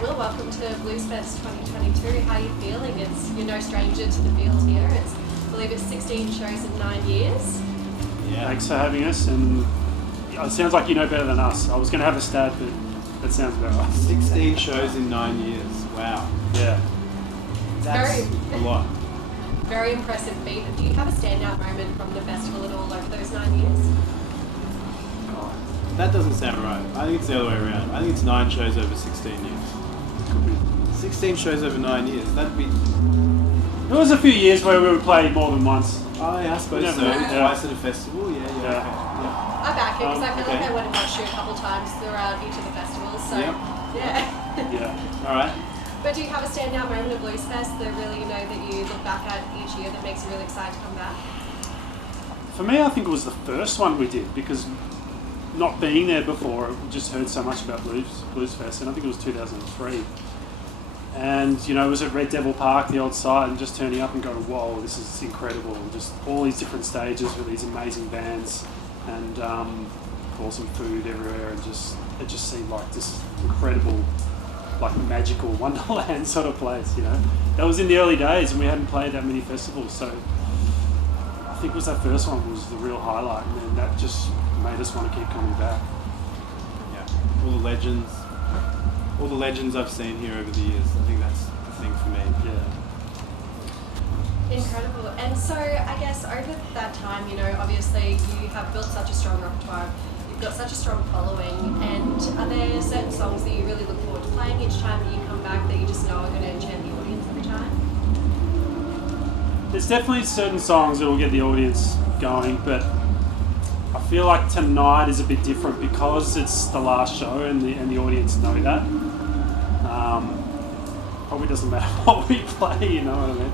Well, welcome to Bluesfest 2022. How are you feeling? You're no stranger to the field here. I believe it's 16 shows in 9 years. Yeah. Thanks for having us, and it sounds like you know better than us. I was going to have a stat, but that sounds about right. 16 shows in 9 years. Wow. Yeah. That's a lot. Very impressive feat. Do you have a standout moment from the festival at all over those 9 years? That doesn't sound right. I think it's the other way around. I think it's 9 shows over 16 years. Could be. 16 shows over 9 years. That'd be... There was a few years where we would play more than once. Oh, yeah, I suppose Yeah, so. yeah. Twice at a festival. Yeah. I back it because I feel okay. like I went and watched you a couple times throughout each of the festivals. So, Yep. yeah. Yeah. All right. But do you have a standout moment of Bluesfest that really that you look back at each year that makes you really excited to come back? For me, I think it was the first one we did, because not being there before, we just heard so much about Bluesfest, and I think it was 2003. And, it was at Red Devil Park, the old site, and just turning up and going, whoa, this is incredible. And just all these different stages with these amazing bands and awesome food everywhere. And it just seemed like this incredible, like magical wonderland sort of place, That was in the early days, and we hadn't played that many festivals. So I think it was that first one was the real highlight, and then that just made us want to keep coming back. Yeah. All the legends I've seen here over the years. I think that's the thing for me. Yeah. Incredible. And so I guess over that time, obviously you have built such a strong repertoire, you've got such a strong following, and are there certain songs that you really look forward to playing each time that you come back that you just know are going to enchant the audience every time? There's definitely certain songs that will get the audience going, but I feel like tonight is a bit different because it's the last show and the audience know that. Probably doesn't matter what we play, you know what I mean?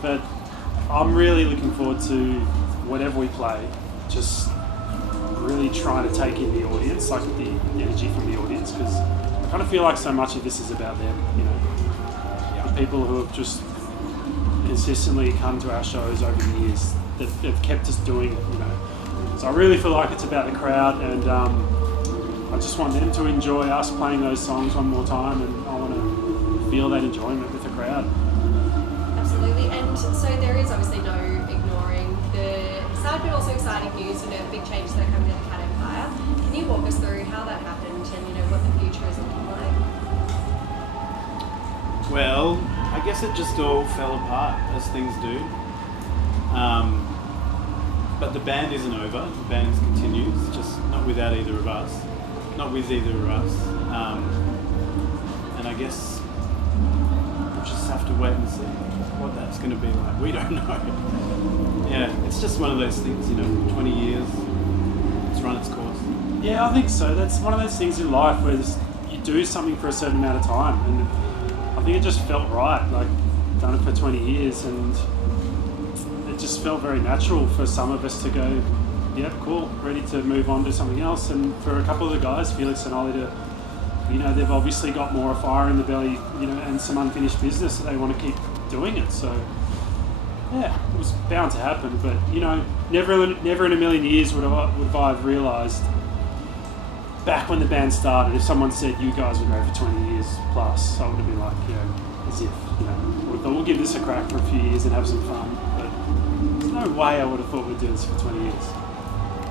But I'm really looking forward to whatever we play, just really trying to take in the audience, like the energy from the audience, because I kind of feel like so much of this is about them, The people who have just consistently come to our shows over the years that have kept us doing it, So I really feel like it's about the crowd, and I just want them to enjoy us playing those songs one more time, and I want to feel that enjoyment with the crowd. Absolutely. And so there is obviously no ignoring the sad but also exciting news, the big changes that are coming to the Cat Empire. Can you walk us through how that happened and what the future is looking like? Well, I guess it just all fell apart, as things do. But the band isn't over. The band continues, just not without either of us. Not with either of us. And I guess we'll just have to wait and see what that's going to be like. We don't know. Yeah, it's just one of those things, 20 years, it's run its course. Yeah, I think so. That's one of those things in life where you do something for a certain amount of time, and I think it just felt right. Like, done it for 20 years, and it just felt very natural for some of us to go, yeah, cool, ready to move on to something else. And for a couple of the guys, Felix and Ollie, they've obviously got more fire in the belly, and some unfinished business that they want to keep doing it. So, yeah, it was bound to happen. But, never in a million years would have I realised back when the band started, if someone said you guys would go for 20 years plus, I would have been like, as if, we'll give this a crack for a few years and have some fun. But there's no way I would have thought we'd do this for 20 years.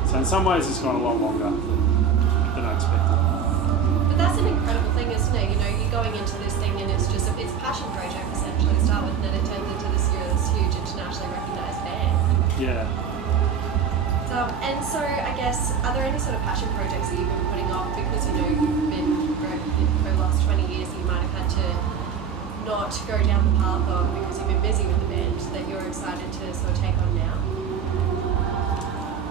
So in some ways it's gone a lot longer than I expected. But that's an incredible thing, isn't it? You're going into this thing and it's a passion project essentially to start with, and then it turns into this huge internationally recognised band. Yeah. And so I guess, are there any sort of passion projects that you've been putting off because you've been for the last 20 years that you might have had to not go down the path of because you've been busy with the band that you're excited to sort of take on now?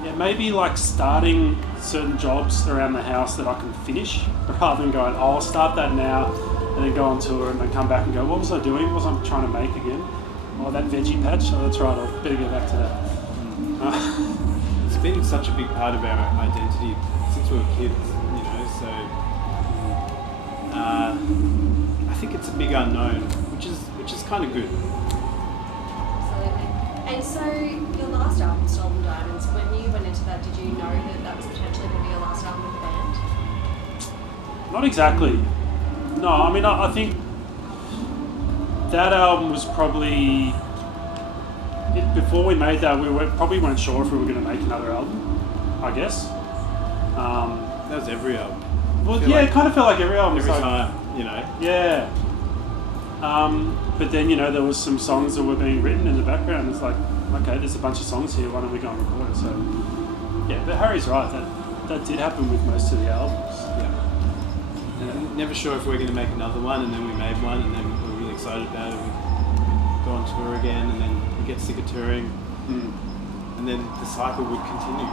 Yeah, maybe like starting certain jobs around the house that I can finish, rather than going, I'll start that now and then go on tour and then come back and go, what was I doing? What was I trying to make again? Oh, that veggie patch? Oh, that's right, I better go back to that. It's been such a big part of our identity since we were kids, so I think it's a big unknown, which is kind of good. Absolutely. And so your last album, Stolen Diamonds, when you went into that, did you know that was potentially going to be your last album with the band? Not exactly. No, I mean, I think that album was probably... before we made that, probably weren't sure if we were going to make another album, I guess. That was every album. Well, yeah, it kind of felt like every album. Every like, time, you know. Yeah. But then, there was some songs that were being written in the background. It's like, okay, there's a bunch of songs here, why don't we go and record it? So, yeah, but Harry's right, that did happen with most of the albums. Yeah. Never sure if we're going to make another one, and then we made one, and then we're really excited about it. We go on tour again, and then we get sick of touring, and then the cycle would continue,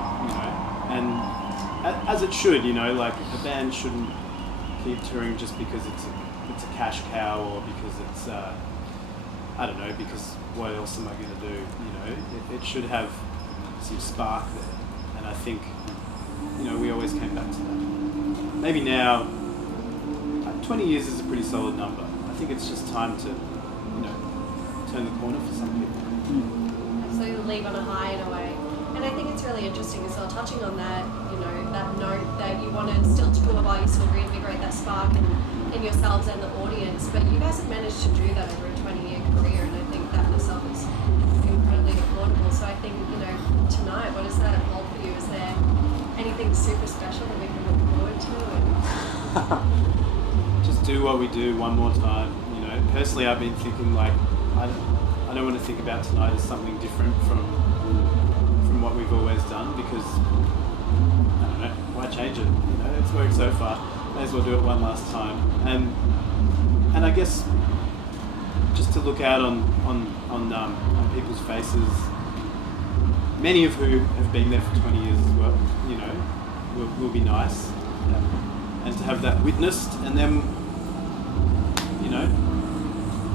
and as it should, like a band shouldn't keep touring just because it's a cash cow, or because it's I don't know, because what else am I going to do? It should have some spark there, and I think we always came back to that. Maybe now 20 years is a pretty solid number. I think it's just time to turn the corner for some people. Absolutely, leave on a high in a way. And I think it's really interesting as well, touching on that, that note that you want to still tour while you still reinvigorate that spark in yourselves and the audience. But you guys have managed to do that over a 20-year career, and I think that in itself is incredibly applaudable. So I think, tonight, what does that hold for you? Is there anything super special that we can look forward to? Just do what we do one more time. Personally, I've been thinking I don't want to think about tonight as something different from what we've always done, because I don't know, why change it? It's worked so far. May as well do it one last time. And I guess just to look out on people's faces, many of who have been there for 20 years as well, will be nice. And to have that witnessed, and then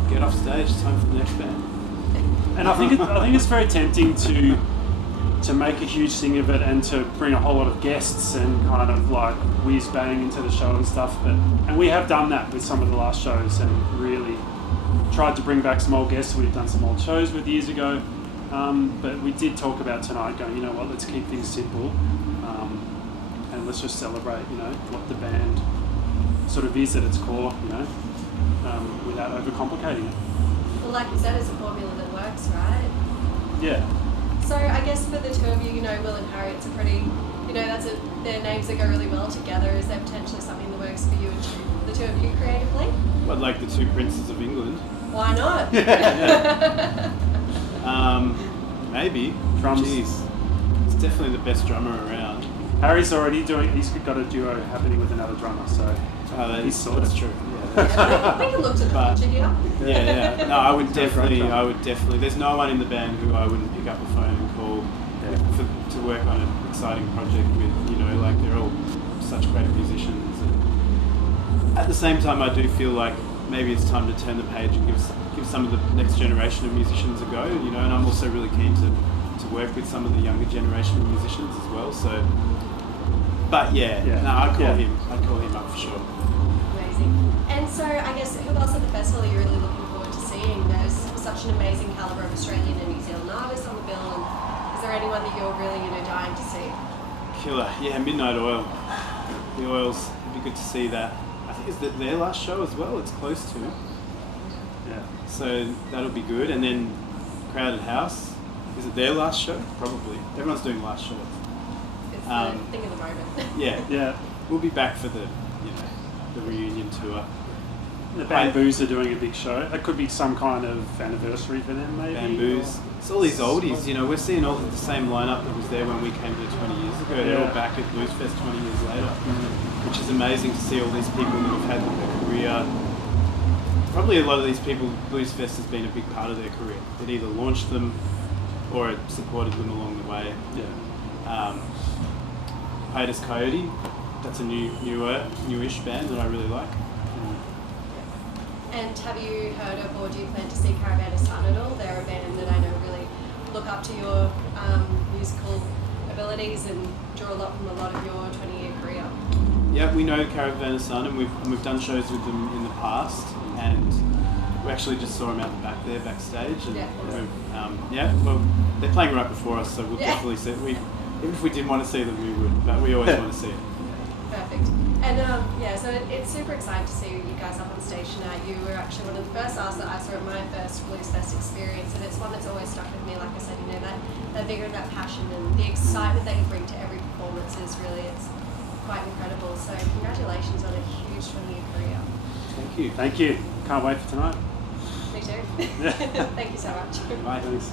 get off stage, it's time for the next band. And I think it's very tempting to make a huge thing of it and to bring a whole lot of guests and kind of like whiz bang into the show and stuff. And we have done that with some of the last shows and really tried to bring back some old guests we've done some old shows with years ago. But we did talk about tonight going, let's keep things simple, and let's just celebrate, what the band sort of is at its core, without overcomplicating it. Well, like you said, it's a formula that works, right? Yeah. So I guess for the two of you, Will and Harry, it's a pretty, they're names that go really well together. Is there potentially something that works for you and the two of you creatively? What, like the two princes of England? Why not? Maybe. Drums. Jeez. It's definitely the best drummer around. Harry's already he's got a duo happening with another drummer, so he's sorted. That's true. Yeah, we can look to the future here. Yeah. No, I would definitely. There's no one in the band who I wouldn't pick up the phone and call to work on an exciting project with. They're all such great musicians. And at the same time, I do feel like maybe it's time to turn the page and give some of the next generation of musicians a go. And I'm also really keen to work with some of the younger generation of musicians as well. So, but I'd call him up for sure. Amazing. And so I guess who else at the festival are you really looking forward to seeing? There's such an amazing calibre of Australian and New Zealand artists on the bill. And is there anyone that you're really dying to see? Killer. Yeah, Midnight Oil. The Oils. It'd be good to see that. I think it's their last show as well. It's close to. Yeah. So that'll be good. And then Crowded House. Is it their last show? Probably. Everyone's doing last shows. It's the thing of the moment. Yeah. We'll be back for the reunion tour. The Bamboos are doing a big show. That could be some kind of anniversary for them, maybe. Bamboos. It's all these oldies. We're seeing all the same lineup that was there when we came here 20 years ago. They're all back at Bluesfest 20 years later, which is amazing to see all these people who have had a career. Probably a lot of these people, Bluesfest has been a big part of their career. It either launched them or it supported them along the way. Yeah. Hiatus Coyote. That's a newish band that I really like. And have you heard of or do you plan to see Caravan of Sun at all? They're a band that I know really look up to your musical abilities and draw a lot from a lot of your 20-year career. Yeah, we know Caravan of Sun, and we've done shows with them in the past, and we actually just saw them out the back there backstage. And well, they're playing right before us, so we'll definitely see it. Even if we didn't want to see them, we would, but we always want to see it. Perfect. And yeah, so it's super exciting to see you guys up on stage tonight. You were actually one of the first artists that I saw at my first Bluesfest experience, and it's one that's always stuck with me. Like I said, you know, that vigor and that passion and the excitement that you bring to every performance is really, it's quite incredible. So congratulations on a huge 20-year career. Thank you. Thank you. Can't wait for tonight. Me too. Thank you so much. Bye. Thanks.